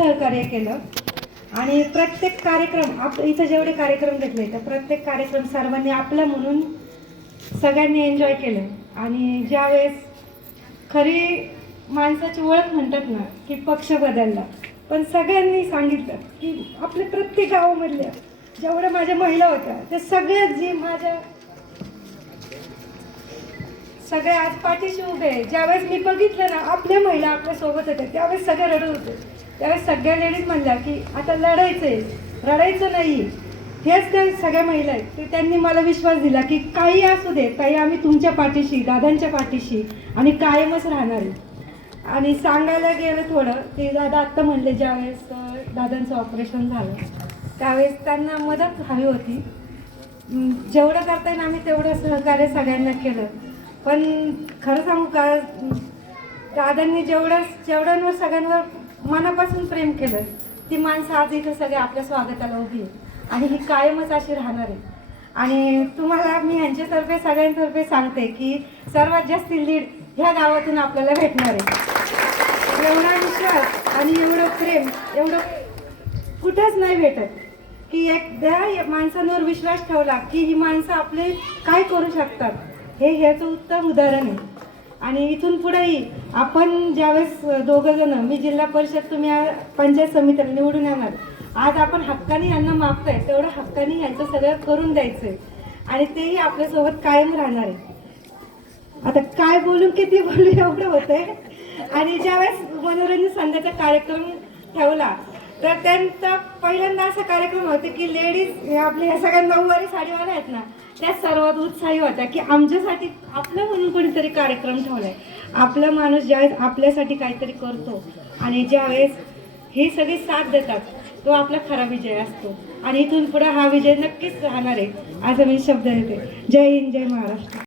सहकार्य केलं. आणि प्रत्येक कार्यक्रम आप इथं जेवढे कार्यक्रम घेतले तर प्रत्येक कार्यक्रम सर्वांनी आपला म्हणून सगळ्यांनी एन्जॉय केलं. आणि ज्यावेळेस खरी माणसाची ओळख म्हणतात ना की पक्ष बदलला. पण सगळ्यांनी सांगितलं की आपल्या प्रत्येक गावामधल्या जेवढ्या माझ्या महिला होत्या त्या सगळ्या जी माझ्या सगळे आज पाठीशी उभे आहे. ज्यावेळेस मी बघितलं ना आपल्या महिला आपल्यासोबत होत्या त्यावेळेस सगळे रडत होते. त्यावेळेस सगळ्या लेडीज म्हणल्या की आता लढायचंय रडायचं नाही. हेच त्या सगळ्या महिला आहेत. ते त्यांनी मला विश्वास दिला की काही असू दे ताई आम्ही तुमच्या पाठीशी दादांच्या पाठीशी आणि कायमच राहणार आहे. आणि सांगायला गेलं थोडं ते दादा आत्ता म्हणले ज्यावेळेस दादांचं ऑपरेशन झालं त्यावेळेस त्यांना मदत हवी होती. जेवढं करता येईल आम्ही तेवढं सहकार्य सगळ्यांना केलं. पण खरं सांगू का दादांनी जेवढं जेवढ्यांवर सगळ्यांवर मनापासून प्रेम केलं ती माणसं आज इथं सगळे आपल्या स्वागताला उभी आहे आणि ही कायमच अशी राहणार आहे. आणि तुम्हाला मी यांच्यातर्फे सगळ्यांतर्फे सांगते की सर्वात जास्त लीड ह्या गावातून आपल्याला भेटणार आहे. एवढा विश्वास आणि एवढं प्रेम एवढं कुठंच नाही भेटत की एकदा माणसांवर विश्वास ठेवला की ही माणसं आपले काय करू शकतात? हे ह्याचं उत्तम उदाहरण आहे. आणि इथून पुढेही आपण ज्यावेळेस दोघं जण मी जिल्हा परिषद तुम्ही पंचायत समितीला निवडून येणार. आज आपण हक्काने यांना मागताय तेवढं हक्काने यांचं सगळं करून द्यायचं आहे आणि तेही आपल्यासोबत कायम राहणार आहे. आता काय बोलू किती बोलू एवढं होतंय? आणि ज्यावेळेस मनोरंजन संध्याचा कार्यक्रम ठेवला तर त्यांचा पहिल्यांदा असा कार्यक्रम होता की लेडीज आपल्या या सगळ्या नऊवारी साडीवाल्या आहेत ना त्या सर्वात उत्साही होत्या की आमच्यासाठी आपलं म्हणून कोणीतरी कार्यक्रम ठेवलाय. आपला माणूस ज्यावेळेस आपल्यासाठी काहीतरी करतो आणि ज्यावेळेस हे सगळे साथ देतात तो आपला खरा विजय असतो. आणि इथून पुढे हा विजय नक्कीच राहणार आहे असं मी शब्द देते. जय हिंद जय महाराष्ट्र.